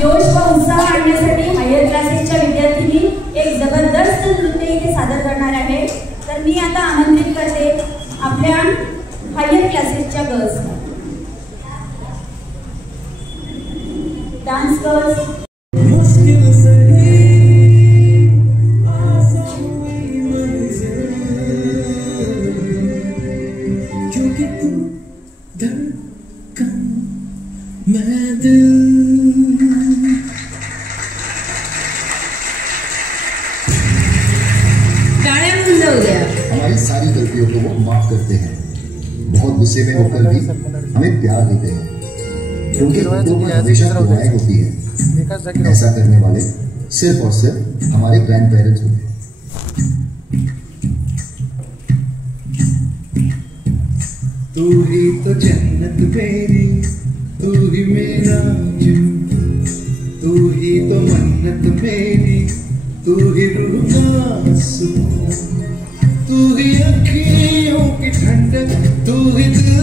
जोश व उत्साह आणण्यासाठी हायर क्लासेसच्या विद्यार्थ्यांनी एक जबरदस्त नृत्य इथे सादर करणार आहे। तर मी आता आमंत्रित करते आपल्या हायर क्लासेसच्या गर्ल्स, डान्स गर्ल्स। हमारी सारी गलतियों को वो माफ करते हैं, बहुत गुस्से में होकर भी हमें प्यार देते हैं, क्योंकि दिलों में हमेशा दुआएं होती हैं। ऐसा करने वाले सिर्फ और सिर्फ हमारे ग्रैंड पेरेंट्स होते हैं। तू ही तो जन्नत मेरी, तू ही मेरा जुनून, तू ही तो मन्नत मेरी, तू ही रूह का सुकून, तू ही अखियों की ठंडक, तू ही दिल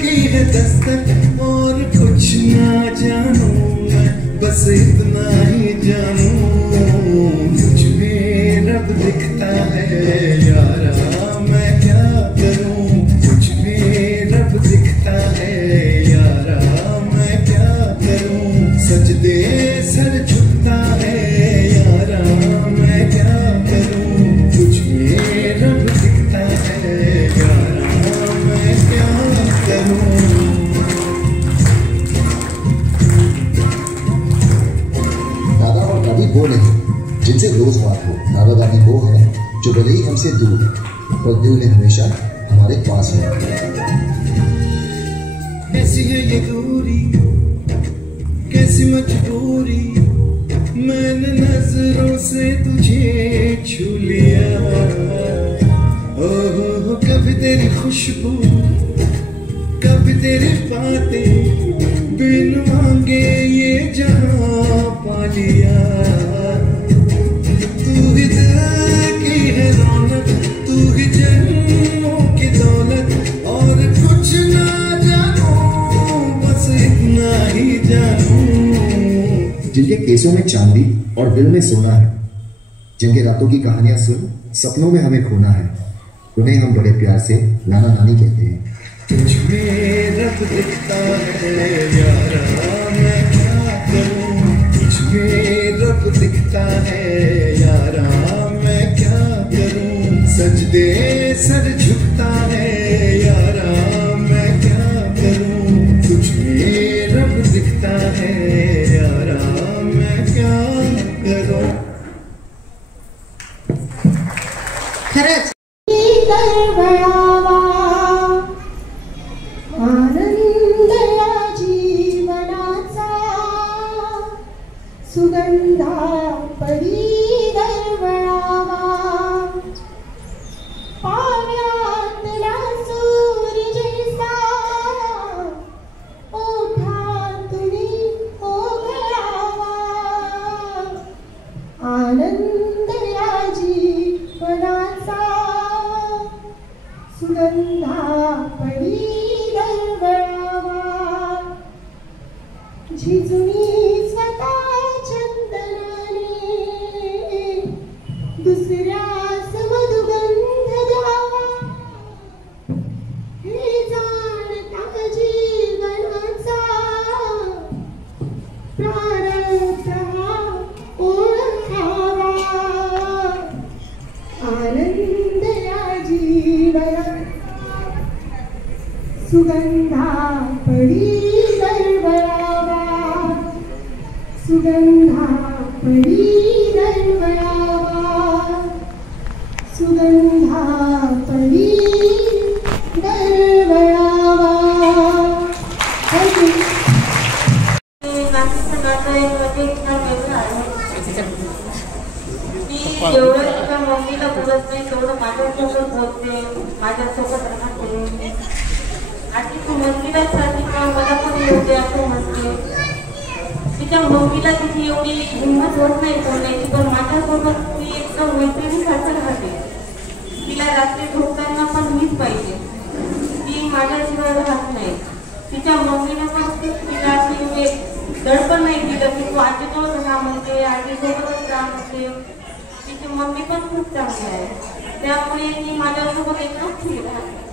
की है दस्तक। और कुछ ना जानूं मैं, बस इतना ही जानूं, मुझ में रब दिखता है यारा, मैं क्या करूं। मुझ में रब दिखता है यारा, मैं क्या करूं। सजदे सर झुकता है यारा, मैं क्या करूं। मुझ में रब दिखता है यारा, मैं क्या करूं। दादा और दादी वो नहीं जिनसे रोज बात हो, दादा दादी वो है जो भले ही हमसे दूर पर दिल में हमेशा हमारे पास है। कैसी है ये दूरी, कैसी मजबूरी, मैंने नजरों से तुझे छू लिया। ओह कभी तेरी खुशबू, कभी तेरी बातें, बिन मांगे ये जहां पा लिया। तू ही दिल की है रौनक, तू ही जन्मों की दौलत। और कुछ ना जानूं, बस इतना ही जानूं। जिनके केसों में चांदी और दिल में सोना है, जिनके रातों की कहानियां सुन सपनों में हमें खोना है, उन्हें हम बड़े प्यार से नाना नानी कहते हैं। तुझ में रब दिखता है यारा, मैं क्या करूं। तुझ में रब दिखता है यारा, मैं क्या करूं। सजदे सर झुकता है यारा, मैं क्या करूं। तुझ में रब दिखता है यारा, मैं क्या करूं। खरंच आनंद या जीवनाचा सुगंधा परी दरवळावा। पाण्यातला सूर्य जैसा ओठातून ओघळावा। आनंद या जीवनाचा सुगंधा परी दरवळावा। झिजुनी स्वतः चंदनाने दुसऱ्यास मधुगंध द्यावा। हे जाणता जीवनाचा प्रारब्ध नाशिकचं नातं एक म्हणजे फार वेगळं आहे. मी जेवढं तिच्या मम्मीला बोलत नाही तेवढं माझ्यासोबत बोलते, माझ्यासोबत राहते. आणि तू मंदिरासाठी मला पण येऊ दे असं म्हणते. तिच्या मम्मीला तिची एवढी हिंमत होत नाही बोलण्याची, पण माझ्यासोबत ती एकदम मैत्रिणीसारखं राहते. तिला रात्री झोपताना पण मीच पाहिजे, ती माझ्याशिवाय राहत नाही. तिच्या मम्मीनं पण तिला अशी दडपण नाही दिलं की तू आजीजवळ राहा म्हणते, आजीसोबतच राहा म्हणते. तिची मम्मी पण खूप चांगली आहे, त्यामुळे ती माझ्यासोबत एकदम ठीक राहते.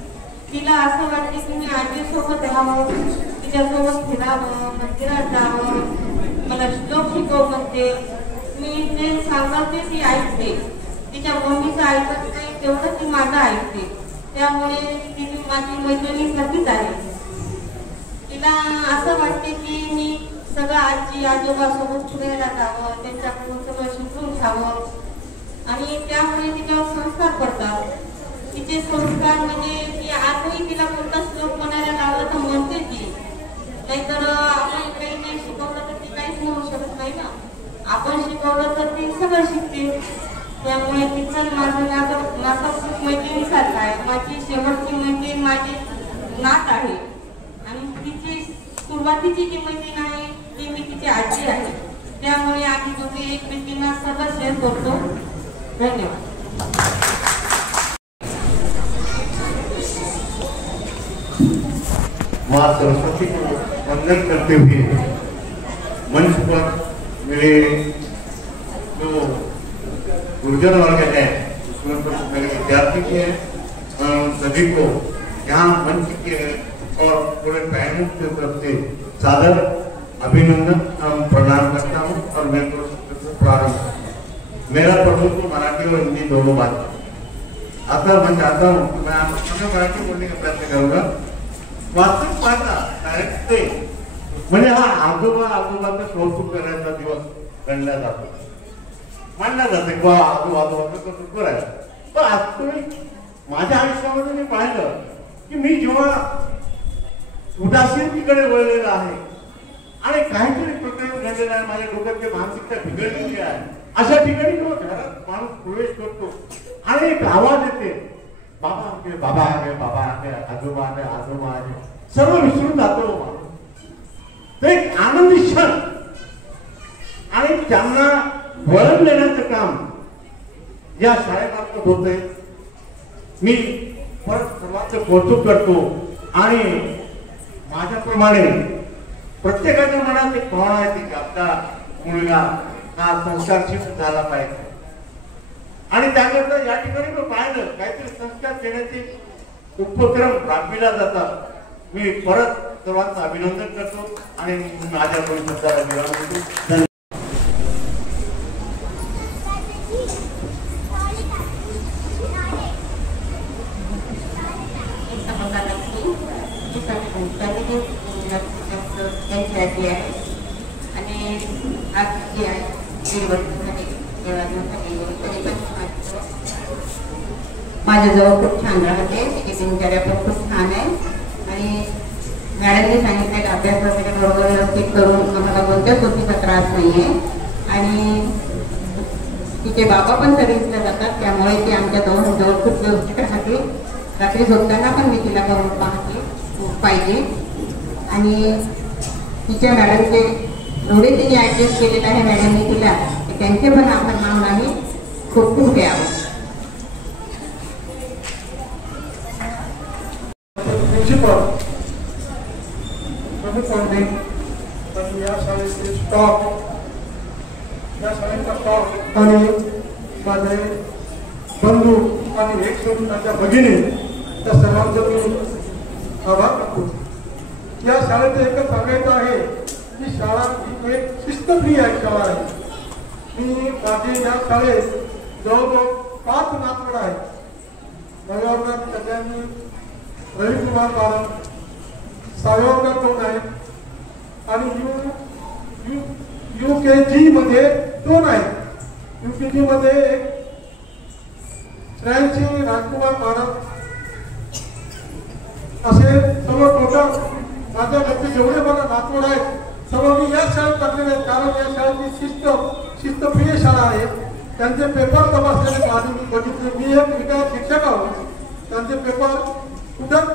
तिला असं वाटते की मी आजीसोबत राहावं, तिच्यासोबत फिरावं, मंदिरात जावं, मला श्लोक शिकव म्हणते. मी जे सांगते ती ऐकते, तिच्या मम्मीचं ऐकत नाही तेवढं ती माझं ऐकते. त्यामुळे ती माझी मैत्रिणीसारखीच आहे. तिला असं वाटते की मी सगळं आजी आजोबासोबत फिरायला जावं, त्यांच्याकडून सगळं शिकून घ्यावं, आणि त्यामुळे तिच्यावर संस्कार पडतात. तिचे संस्कार म्हणजे ती आजही तिला कोणता श्लोक म्हणायला लावला तर म्हणते ती, नाहीतर आपण काही नाही शिकवलं तर ती काहीच म्हणू शकत नाही ना. आपण शिकवलं तर ती सगळं शिकते. त्यामुळे तिचं माझं नातं खूप मैत्रिणीसारखं आहे. माझी शेवटची मैत्रीण माझी नात आहे, आणि तिची सुरुवातीची जी मैत्रीण आहे ती मी तिची आजी आहे. त्यामुळे आम्ही दोघे एकमेकींना सगळं शेअर करतो. धन्यवाद. माँ सरस्वती को वंदन करते हुए मंच पर मेरे जो गुरुजन वर्ग है उसमें तो मेरे विद्यार्थी भी हैं, सभी को यहाँ मंच के और पूरे पैनल की तरफ से सादर अभिनंदन प्रदान करता हूँ। और मैं तो प्रारंभ मेरा प्रभुत्व मराठी और हिंदी दोनों बात आता मैं चाहता हूँ कि मैं आपको मराठी बोलने का प्रयत्न करूँगा। वास्तविक पाहता डायरेक्ट ते म्हणजे हा आजोबाचं कौतुक करण्याचा दिवस गणला जातो, मानला जाते किंवा आजोबाचं कौतुक करायचं. पण वास्तविक माझ्या आयुष्यामध्ये मी पाहिलं की मी जेव्हा उदासीनतेकडे वळलेला आहे आणि काहीतरी प्रकरण घडलेलं आहे, माझ्या डोक्याची मानसिकता बिघडलेली आहे, अशा ठिकाणी जेव्हा घरात माणूस प्रवेश करतो आणि एक आवाज येते, बाबा आगे, बाबा आगे, बाबा आगे, आजोबा आगे, आजोबा आगे, सर्व विसरून जातो माणूस. तो एक आनंदी क्षण, आणि त्यांना वळण देण्याचं काम या शाळेमार्फत होते. मी परत सर्वांचं कौतुक करतो, आणि माझ्याप्रमाणे प्रत्येकाच्या मनात एक भावना आहे की आपला मुलगा हा संस्कारशील झाला पाहिजे, आणि त्याकरता या ठिकाणी मी पाहिलं काहीतरी संस्कार देण्याचे उपक्रम राबविला जातात. मी परत सर्वांचं अभिनंदन करतो आणि माझ्या परिषदेला विराम देतो. आणि आज जे आहे माझ्याजवळ खूप छान राहते, तिची दिनचर्या पण खूप छान आहे, आणि मॅडमने सांगितलेला अभ्यास वगैरे बरोबर व्यवस्थित करून आम्हाला कोणत्याच गोष्टीचा त्रास नाही आहे. आणि तिचे बाबा पण सर्व्हिसला जातात, त्यामुळे ती आमच्या जवळ खूप व्यवस्थित राहते. रात्री झोपताना पण मी तिला करून पाहिजे. आणि तिच्या मॅडमचे एवढे तिने ॲडजस्ट केलेलं आहे मॅडमने तिला, त्यांचे पण आभार मानून आम्ही खूप खूप द्यावं. प्रिन्सिपल प्रमुख पाहुणे आणि या शाळेचे स्टॉफ, या शाळेचा स्टॉफ आणि माझे बंधू आणि एक सोडून माझ्या भगिनी, त्या सर्वांचे मी आभार मानतो. या शाळेचं एकच सांगायचं आहे की शाळा ही एक शिस्तप्रिय शाळा आहे. मी माझे या शाळेत जवळजवळ 5 नातवंड आहेत. माझ्या वर्गात सगळ्यांनी रविकुमार बारम, 6व्या वर्गात 2 आहेत, आणि UKG मध्ये 2 आहेत. UKG मध्ये एक श्रेयांशी राजकुमार बारम, असे सर्व टोटल माझ्या घरचे जेवढे मला नातवड आहेत सर्व मी याच शाळेत टाकलेले आहेत, कारण या शाळेची शिस्तप्रिय शाळा आहे. त्यांचे पेपर तपासलेले आधी मी बघितले. मी एक विद्यार्थी शिक्षक आहोत. त्यांचे पेपर कुठं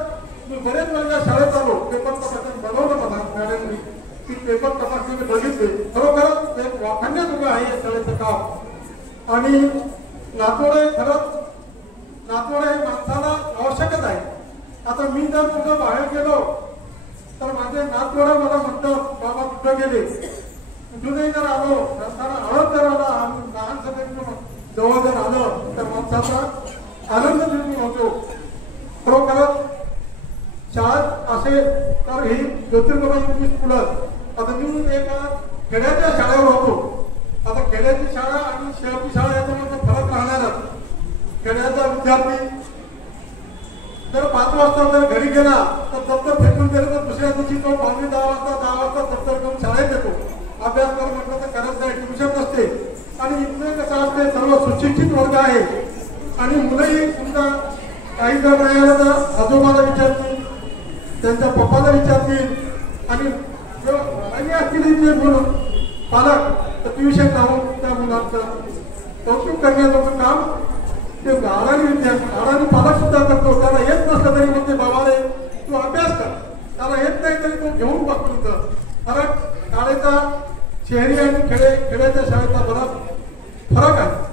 मी बरेच वेळेला शाळेत आलो, पेपर तपासून बनवलं मला मॅडमनी, की पेपर तपासणी मी बघितले. खरोखरच एक वाखाणण्याजोगं आहे या शाळेचं काम. आणि नातवडे खरंच नातवडे माणसाला आवश्यकच आहे. आता मी जर कुठं बाहेर गेलो तर माझे नातवडे मला म्हणतात, बाबा कुठं गेले, कुठूनही जर आलो रस्त्याला हळद जर आला, लहान सगळ्यांना जवळ जर आलं तर माणसाचा आनंद निर्माण होतो. खरोखरच शाळेत असे तर ही ज्योतिर्मय इंग्लिश स्कूल. आता मी एका खेड्याच्या शाळेवर होतो. आता खेड्याची शाळा आणि शहराची शाळा याच्यामध्ये फरक राहणारच. खेड्याचा विद्यार्थी जर 5 वाजता जर घरी गेला तर दप्तर फेकून गेलं तर दुसऱ्या दिवशी तो 9:10 वाजता दप्तर घेऊन शाळेत येतो. अभ्यास कर म्हटलं तर करत नाही, ट्युशन नसते. आणि इथले कसं असते, सर्व सुशिक्षित वर्ग आहे. आणि मुलंही समजा काही जर नाही आलं तर आजोबाला विचारतील, त्यांच्या पप्पाला विचारतील. आणि असतील जे मुलं पालक तर ट्युशन लावून त्या मुलांचं कौतुक करण्याचं काम ते अडाणी पालक सुद्धा करतो. त्याला येत नसलं तरी म्हणते, बाबा रे तू अभ्यास कर. त्याला येत नाही तरी तो घेऊन बघतो. इथं फरक शाळेचा शहरी आणि खेड्याच्या शाळेचा बराच फरक आहे.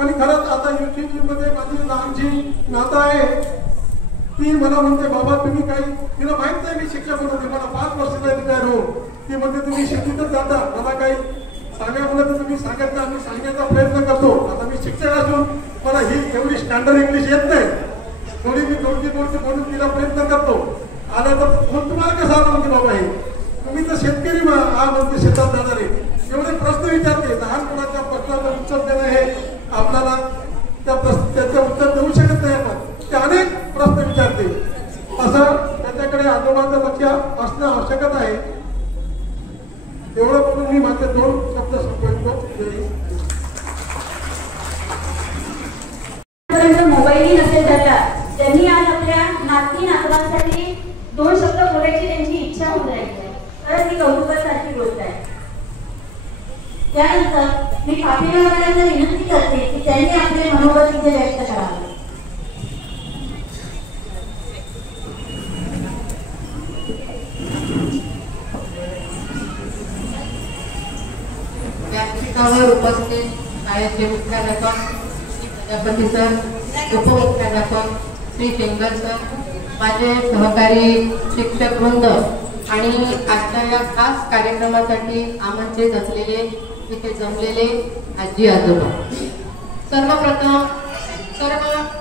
आणि खरंच आता UCG मध्ये माझी लहानशी नातं आहे. ती मला म्हणते, बाबा तुम्ही काही, तिला माहित नाही मी शिक्षक होतो, मला 5 वर्षाचा रिटायर हो. ती म्हणते तुम्ही शिक्षितच जाता, मला काही सांगा म्हणलं तर तुम्ही सांगत नाही, मी सांगण्याचा प्रयत्न करतो. आता मी शिक्षक असून मला ही एवढी स्टँडर्ड इंग्लिश येत नाही. थोडी म्हणून तिला प्रयत्न करतो. आला तर मग तुम्हाला कसं आलं म्हणते, बाबा हे तुम्ही तर शेतकरी म्हणते, शेतात जाणारे एवढे प्रश्न विचारते. लहानपणाच्या प्रश्नाचं उत्तर देणं हे आपल्याला त्याचं उत्तर देऊ शकत नाही. आपण ते अनेक प्रश्न विचारते. असं त्याच्याकडे आजोबाचं लक्ष असणं आवश्यकच आहे. एवढं करून मी माझे 2 शब्द संपवतो. मोबाईलही नसेल त्याला, त्यांनी आज आपल्या नाती नातवांसाठी 2 शब्द बोलायची त्यांची इच्छा होत आहे. खरंच ही कौतुकासारखी गोष्ट आहे. त्यानंतर मी कापीवाल्यांना विनंती करते की त्यांनी आपले मनोगत इथे व्यक्त करावे. व्यासपीठावर उपस्थित शाळेचे मुख्याध्यापक श्री प्रजापती सर, उपमुख्याध्यापक श्री शेंगर सर, माझे सहकारी शिक्षक वृंद आणि आजच्या या खास कार्यक्रमासाठी आमंत्रित असलेले इथे जमलेले आजी आजोबा, सर्वप्रथम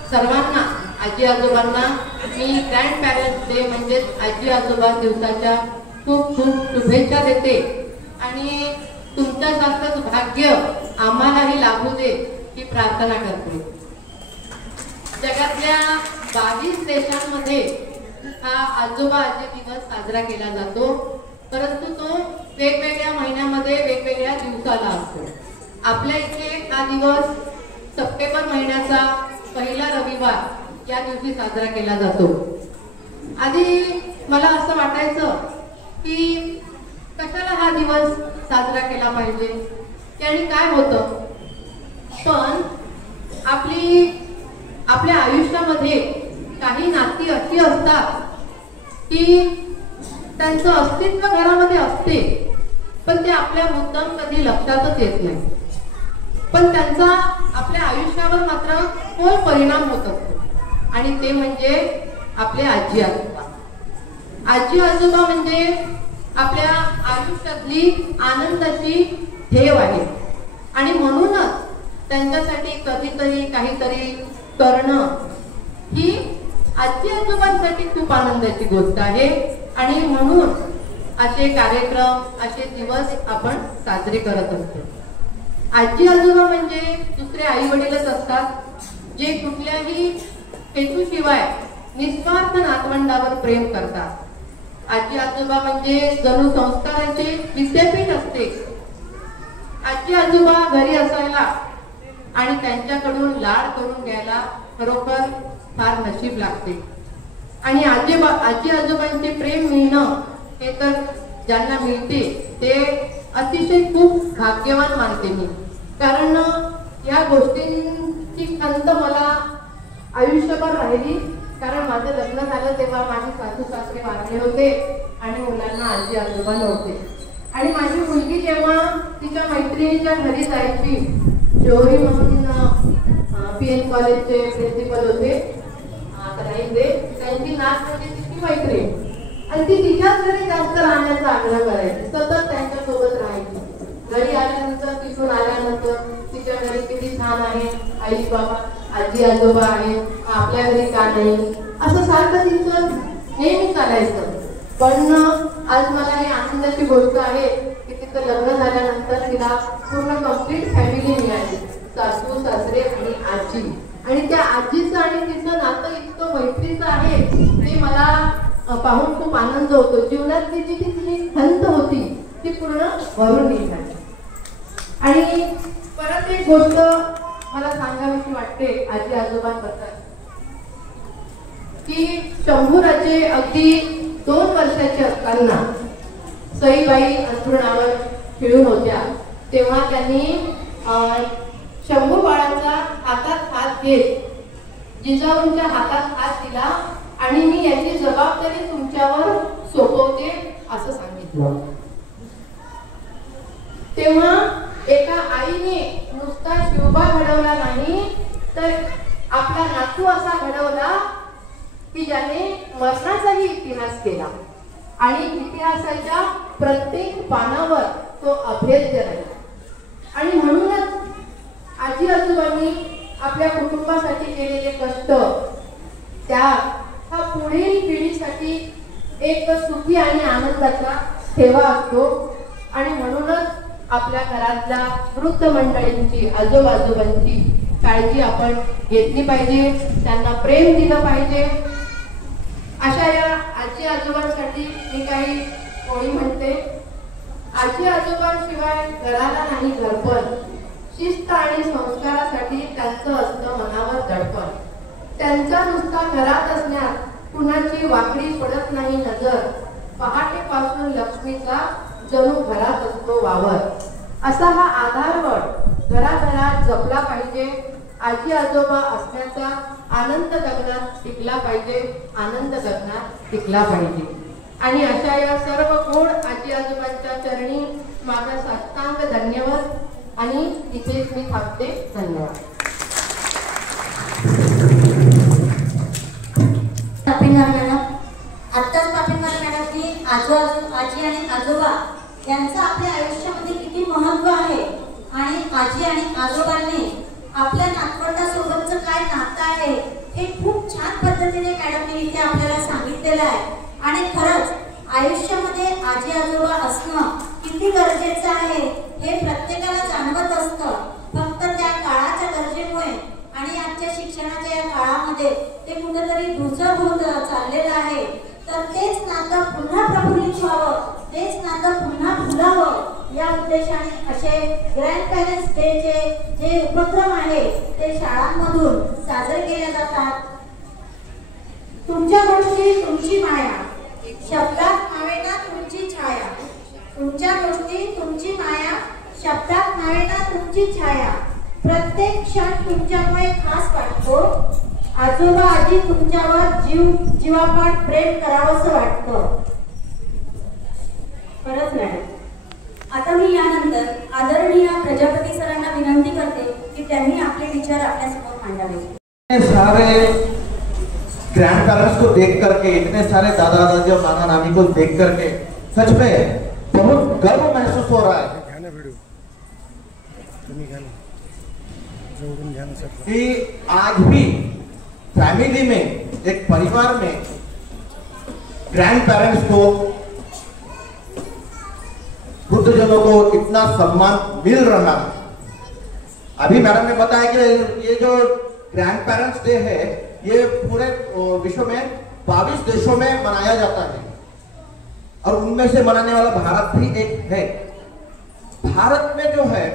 सर्वांना आजी आजोबांना मी ग्रँड पॅरेंट्स डे म्हणजेच आजी आजोबा दिवसाच्या खूप खूप शुभेच्छा देते. आणि तुमच्यासारखंच भाग्य आम्हालाही लाभू दे ही प्रार्थना करते. जगातल्या 22 देशांमध्ये हा आजोबा आजी दिवस साजरा केला जातो, परंतु तो वेगवेगळ्या महिन्यामध्ये वेगवेगळ्या दिवसाला असतो. आपल्या इथे हा दिवस सप्टेंबर महिन्याचा पहिला रविवार या दिवशी साजरा केला जातो. आधी मला असं वाटायचं की कशाला हा दिवस साजरा केला पाहिजे आणि काय होतं, पण आपल्या आयुष्यामध्ये काही नाती अशी असतात की त्यांचं अस्तित्व घरामध्ये असते, पण ते आपल्या मुद्दाम कधी लक्षातच येत नाही, पण त्यांचा आपल्या आयुष्यावर मात्र खोल परिणाम होत असतो. आणि ते म्हणजे आपले आजी आजोबा. आजी आजोबा म्हणजे आपल्या आयुष्यातली आनंदाची ठेव आहे. आणि म्हणूनच त्यांच्यासाठी कधीतरी काहीतरी करणं ही आजी आजोबांसाठी खूप आनंदाची गोष्ट आहे. आणि म्हणून असे कार्यक्रम, असे दिवस आपण साजरे करत असतो. आजी आजोबा म्हणजे दुसरे आई वडीलच असतात, जे कुठल्याही हेतूशिवाय निस्वार्थ नातवंडावर प्रेम करतात. आजी आजोबा म्हणजे जणू संस्कारांचे विद्यापीठ असते. आजी आजोबा घरी असायला आणि त्यांच्याकडून लाड करून घ्यायला खरोखर फार नशीब लागते. आणि आजी आजोबांचे प्रेम मिळणं हे तर ज्यांना मिळते ते अतिशय खूप भाग्यवान मानते मी. कारण या गोष्टींची खंत मला आयुष्यभर राहिली. कारण माझं लग्न झालं तेव्हा माझे सासू सासरे वारले होते आणि मुलांना आजी आजोबा नव्हते. आणि माझी मुलगी जेव्हा तिच्या मैत्रिणीच्या घरी जायची, जोरी म्हणून PN कॉलेजचे प्रिन्सिपल होते, त्यांची नात म्हणजे तिची मैत्रीण, आणि ती तिच्याच घरी जास्त राहण्याचा आग्रह करायची, सतत त्यांच्यासोबत राहायची. घरी आल्यानंतर, तिथून आल्यानंतर तिच्या घरी किती छान आहे, आई बाबा आजी आजोबा आहे, आपल्या घरी का नाही, असं सारखं तिचं नेहमी चालायचं. पण आज मला ही आनंदाची गोष्ट आहे की तिचं लग्न झाल्यानंतर तिला पूर्ण कंप्लीट फॅमिली मिळाली, सासू सासरे आणि आजी. आणि त्या आजीचं आणि तिचं नातं इतकं मैत्रीचं आहे ते मला पाहून खूप आनंद होतो. जीवनातली जी तिची खंत होती ती पूर्ण भरून निघाली. आणि परत एक गोष्ट मला सांगावीशी वाटते आजी आजोबांबद्दल, की शंभूराजे अगदी 2 वर्षाचे असताना सईबाई अंथरुणावर खेळून होत्या तेव्हा त्यांनी शंभू बाळाचा हातात हात घेत जिजाऊंच्या हातात हात दिला आणि मी याची जबाबदारी तुमच्यावर सोपवते असं सांगितलं. तेव्हा एका आईने नुसता शिवबा घडवला नाही तर आपला नातू असा घडवला की ज्याने मरणाचाही इतिहास केला आणि इतिहासाच्या प्रत्येक पानावर तो अभेद्य राहिला. आणि म्हणूनच आजी आजोबांनी आपल्या कुटुंबासाठी केलेले कष्ट, त्याग हा पुढील पिढीसाठी एक सुखी आणि आनंदाचा ठेवा असतो. आणि म्हणूनच आपल्या घरातल्या वृद्ध मंडळींची, आजोबाजोबांची काळजी आपण घेतली पाहिजे, त्यांना प्रेम दिलं पाहिजे. अशा या आजी आजोबांसाठी मी काही ओळी म्हणते. आजी आजोबांशिवाय घराला नाही घरपण, शिस्त आणि संस्कारासाठी त्यांचं असतं मनावर दडपण. त्यांच्या नुसता घरात असण्यात कुणाची वाकडी पडत नाही नजर, पहाटेपासून लक्ष्मीचा जणू घरात असतो वावर. असा हा आधारवड घराघरात जपला पाहिजे. आजी आजोबा असण्याचा आनंद गगनात टिकला पाहिजे, आनंद गगनात टिकला पाहिजे. आणि अशा या सर्व गुण आजी आजोबांच्या चरणी माझा साष्टांग धन्यवाद. आणि इथेच मी थांबते. धन्यवाद. आत्ताच पाटीलवार मॅडमनी आजी आणि आजोबा यांचं आपल्या आयुष्यामध्ये किती महत्व आहे आणि आजी आणि आजोबांनी आपल्या नातवंडासोबतचं काय नातं आहे हे खूप छान पद्धतीने मॅडमने इथे आपल्याला सांगितलेलं आहे. आणि खरंच आयुष्यामध्ये आजी आजोबा असणं किती गरजेचं आहे हे प्रत्येकाला जाणवत असतं. फक्त त्या काळाच्या गरजेमुळे आणि आजच्या शिक्षणाच्या या काळामध्ये ते कुठेतरी दुसरं होत चाललेलं आहे. तर तेच नातं पुन्हा प्रफुल्लित व्हावं, तेच नातं पुन्हा फुलावं या उद्देशाने असे ग्रँड पॅरेंट्स डेचे जे उपक्रम आहे ते शाळांमधून साजरे केले जातात. तुमच्या गोष्टी तुमची माया, शब्दात नावेना तुमची छाया. तुमच्या गोष्टी तुमची माया, शब्दात नावेना तुमची छाया. प्रत्येक क्षण तुमच्यामुळे खास वाटतो. आजोबा आजी तुमच्यावर जीवापाड प्रेम करावंसं वाटतं. खरंच मॅडम. आता मी यानंतर आदरणीय प्रजापती सरांना विनंती करते की त्यांनी आपले विचार आपल्यासमोर मांडावे. सारे ग्रैंड पेरेंट्स को देख करके, इतने सारे दादा दादी और नाना नानी को देख करके सच में बहुत गर्व महसूस हो रहा है कि आज भी फैमिली में, एक परिवार में ग्रैंड पेरेंट्स को, वृद्धजनों को इतना सम्मान मिल रहा है. अभी मैडम ने बताया कि ये जो ग्रैंड पेरेंट्स डे है ये पूरे विश्व में 22 देशों में मनाया जाता है और उनमें से मनाने वाला भारत भी एक है. भारत में जो है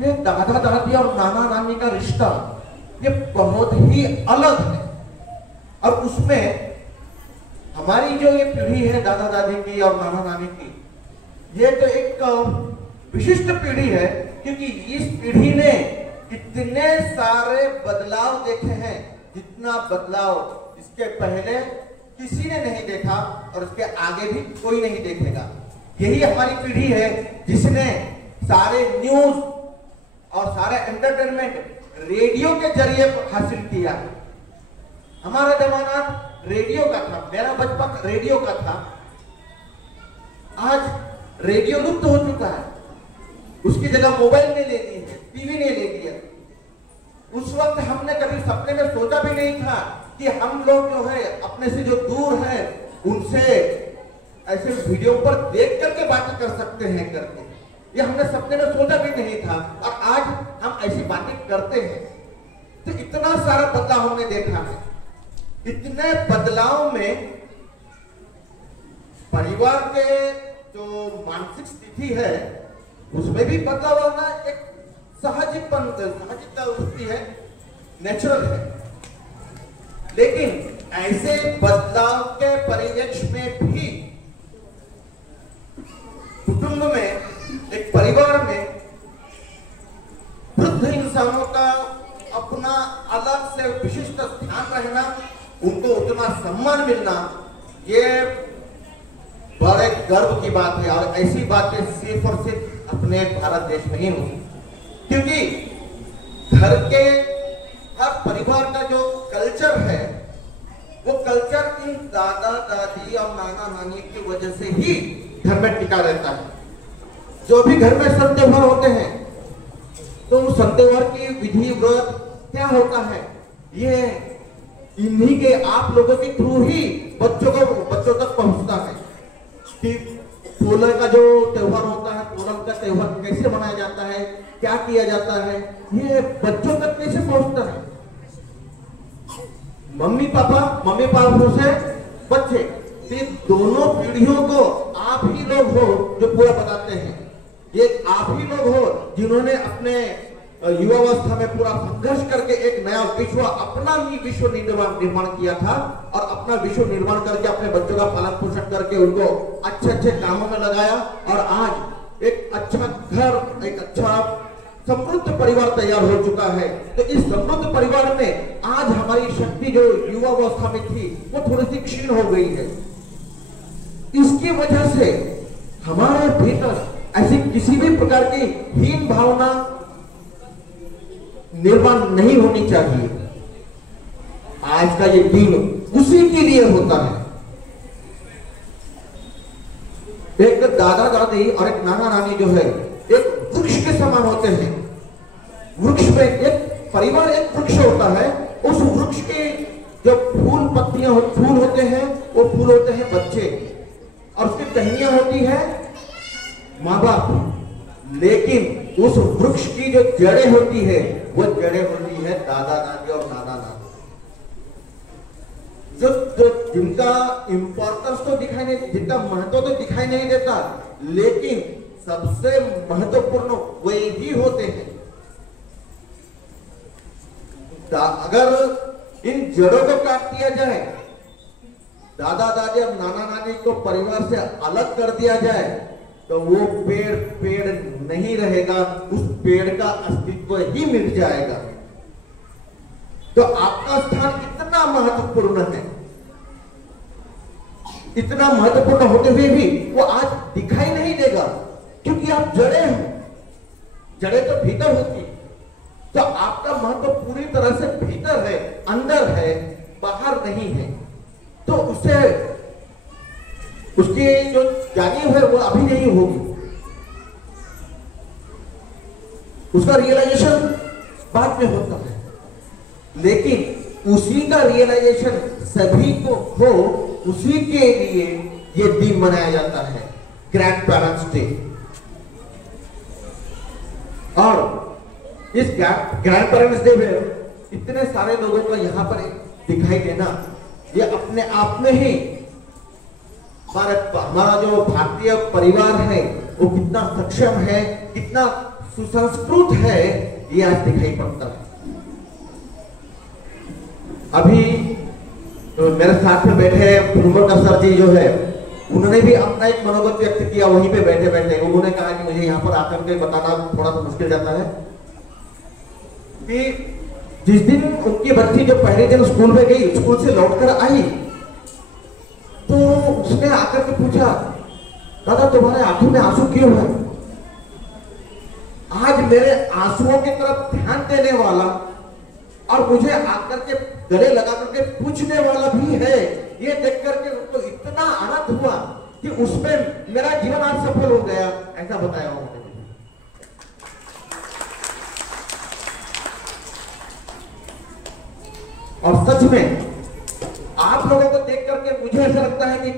ये दादा दादी और नाना नानी का रिश्ता ये बहुत ही अलग है और उसमें हमारी जो ये पीढ़ी है दादा दादी की और नाना नानी की, ये तो एक विशिष्ट पीढ़ी है, क्योंकि इस पीढ़ी ने इतने सारे बदलाव देखे हैं जितना बदलाव इसके पहले किसी ने नहीं देखा और इसके आगे भी कोई नहीं देखेगा। यही हमारी पीढ़ी है जिसने सारे न्यूज और सारे एंटरटेनमेंट रेडियो के जरिए हासिल किया। हमारा जमाना रेडियो का था, मेरा बचपन रेडियो का था। आज रेडियो लुप्त हो चुका है, उसकी जगह मोबाइल ने ले ली है, टीवी ने ले लिया। उस वक्त हमने कभी सपने में सोचा भी नहीं था कि हम लोग जो है अपने से जो दूर है उनसे ऐसे वीडियो पर देख करके बातें कर सकते हैं करके, ये हमने सपने में सोचा भी नहीं था और आज हम ऐसी बातें करते हैं। तो इतना सारा बदलाव हमने देखा है। इतने बदलाव में परिवार के जो मानसिक स्थिति है उसमें भी बदलाव आना एक साहजिकता होती है, नेचुरल है। लेकिन ऐसे बदलाव के परिवेश में भी कुटुंब में, एक परिवार में वृद्ध इंसानों का अपना अलग से विशिष्ट स्थान रहना, उनको उतना सम्मान मिलना, ये बड़े गर्व की बात है। और ऐसी बातें सिर्फ और सिर्फ अपने भारत देश में ही होती, क्योंकि घर के हर परिवार का जो कल्चर है वो कल्चर इन दादा दादी और नाना नानी की वजह से ही घर में टिका रहता है। जो भी घर में संत त्योहार होते हैं तो उस संत त्योहार की विधि व्रत क्या होता है, ये इन्हीं के आप लोगों के थ्रू ही बच्चों तक पहुंचता है कि पोलर का जो त्योहार होता है, पोलर का त्योहार कैसे मनाया जाता है, क्या किया जाता है, ये बच्चों तक कैसे पहुंचता है। मम्मी पापा से बच्चे, ये दोनों पीढ़ियों को आप ही लोग हो जो पूरा बताते हैं। ये आप ही लोग हो जिन्होंने अपने युवावस्था में पूरा संघर्ष करके एक नया विश्व, अपना ही विश्व निर्माण किया था और अपना विश्व निर्माण करके अपने बच्चों का पालन पोषण करके उनको अच्छे कामों में लगाया और आज एक अच्छा घर, एक अच्छा समृद्ध परिवार तैयार हो चुका है। तो इस समृद्ध परिवार में आज हमारी शक्ति जो युवावस्था में थी वो थोड़ी सी क्षीण हो गई है। इसकी वजह से हमारे भीतर ऐसी किसी भी प्रकार की हीन भावना निर्माण नहीं होनी चाहिए। आज का ये दिन उसी के लिए होता है। एक दादा दादी और एक नाना नानी जो है एक वृक्ष के समान होते हैं। वृक्ष में एक परिवार एक वृक्ष होता है, उस वृक्ष के जो फूल पत्तियां फूल होते हैं वो फूल होते हैं बच्चे और उसकी टहनियां होती है माँ बाप। लेकिन उस वृक्ष की जो जड़ें होती है वो जड़ें होती है दादा दादी और नाना नानी, जो जिनका इंपॉर्टेंस तो दिखाई नहीं, जिनका महत्व तो दिखाई नहीं देता, लेकिन सबसे महत्वपूर्ण वे ही होते हैं। अगर इन जड़ों को काट दिया जाए, दादा दादी और नाना नानी को परिवार से अलग कर दिया जाए तो वो पेड़ नहीं रहेगा, उस पेड़ का अस्तित्व ही मिट जाएगा। तो आपका स्थान कितना महत्वपूर्ण है, इतना महत्वपूर्ण होते हुए भी वो आज दिखाई नहीं देगा, क्योंकि आप जड़े हो। जड़े तो भीतर होती, तो आपका महत्व पूरी तरह से भीतर है, अंदर है, बाहर नहीं है। तो उससे उसकी जो जानी है वो अभी नहीं होगी, उसका रियलाइजेशन बाद में होता है। लेकिन उसी का रियलाइजेशन सभी को हो, उसी के लिए ये दिन मनाया जाता है, ग्रैंड पेरेंट्स डे। और इस ग्रैंड पेरेंट्स डे में इतने सारे लोगों का यहाँ पर दिखाई देना, ये अपने आप में ही हमारा जो भारतीय परिवार है वो कितना सक्षम है, कितना सुसंस्कृत है, ये आज दिखाई पड़ता है। अभी तो मेरे साथ में बैठे फुलमकर सर जी जो है, उन्होंने भी अपना एक मनोगत व्यक्त किया वहीं पे बैठे बैठे। उन्होंने कहा कि मुझे यहाँ पर आकर के बताना थोड़ा सा मुश्किल जाता है कि जिस दिन उनकी बच्ची जो पहले दिन स्कूल में गई, स्कूल से लौटकर आई, तो उसने आकर के पूछा, दादा तुम्हारे आंखों में आंसू क्यों है? आज मेरे आंसुओं की तरफ ध्यान देने वाला और मुझे आकर के गले लगा करके पूछने वाला भी है, ये देख करके उनको इतना आनंद हुआ कि उसमें मेरा जीवन आज सफल हो गया, ऐसा बताया उन्होंने। और सच में आप लोगों को देख करके मुझे ऐसा लगता है कि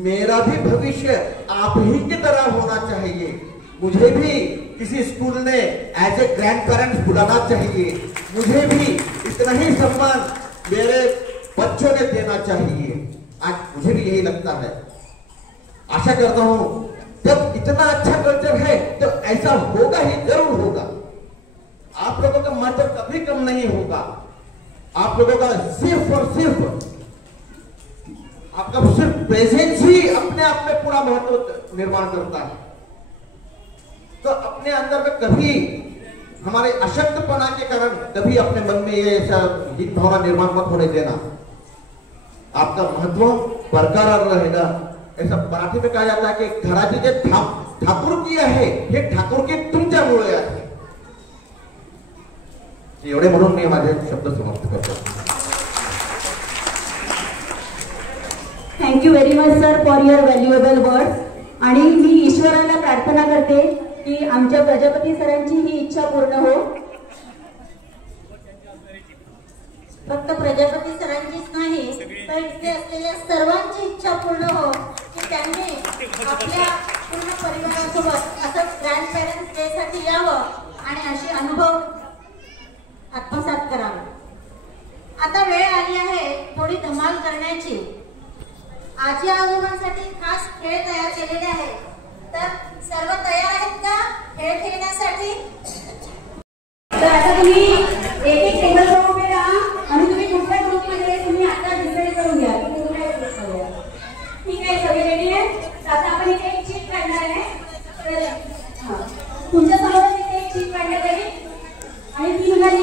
मेरा भी भविष्य आप ही की तरह होना चाहिए। मुझे भी किसी स्कूल ने एज ए ग्रैंड पेरेंट्स बुलाना चाहिए, मुझे भी इतना ही सम्मान मेरे बच्चों ने देना चाहिए। आज मुझे भी यही लगता है। आशा करता हूं जब इतना अच्छा कल्चर है तो ऐसा होगा ही, जरूर होगा। आप लोगों का महत्व कभी कम नहीं होगा। आप लोगों का सिर्फ और सिर्फ आपका सिर्फ प्रेजेंस ही अपने आप में पूरा महत्व निर्माण करता है। तो अपने अंदर में कभी हमारे अशक्तपना के कारण कभी अपने मन में ये ऐसा हित भावना निर्माण मत होने देना। आपका महत्व बरकरार रहेगा। ऐसा मराठी में कहा जाता है कि घराची जे ठाकुर की आहे हे ठाकुर की तुमच्यामुळे आहे। एवढे म्हणून मी माझे शब्द समाप्त करतो। Thank you very much sir for your valuable words. आणि मी ईश्वराला प्रार्थना करते की आमच्या प्रजापती सरांची ही इच्छा पूर्ण हो। फक्त प्रजापती सरांचीच नाही तर इथे असलेल्या सर्वांची इच्छा पूर्ण हो की त्यांनी आपल्या पूर्ण परिवारासोबत असं ग्रँड पेरेंट्स डे साठी यावं आणि असे अनुभव आत्मसात करावा। आता वेळ आली आहे थोडी धमाल करण्याची। आजी आजोबांसाठी खास खेळ तयार केलेले आहेत, तर सर्व तयार आहेत का खेळ खेळण्यासाठी? तर आता तुम्ही एक एक टेबल वर उभे राहा आणि तुम्ही कुठल्या ग्रुपमध्ये तुम्ही आता डिसाईड करून घ्या तुम्ही कुठल्या ग्रुपमध्ये। ठीक आहे, सगळे रेडी आहेत? आता आपण इथे एक चीट काढणार आहे। तर तुमच्या समोर इथे एक चीट काढण्यात येईल आणि ती म्हणाली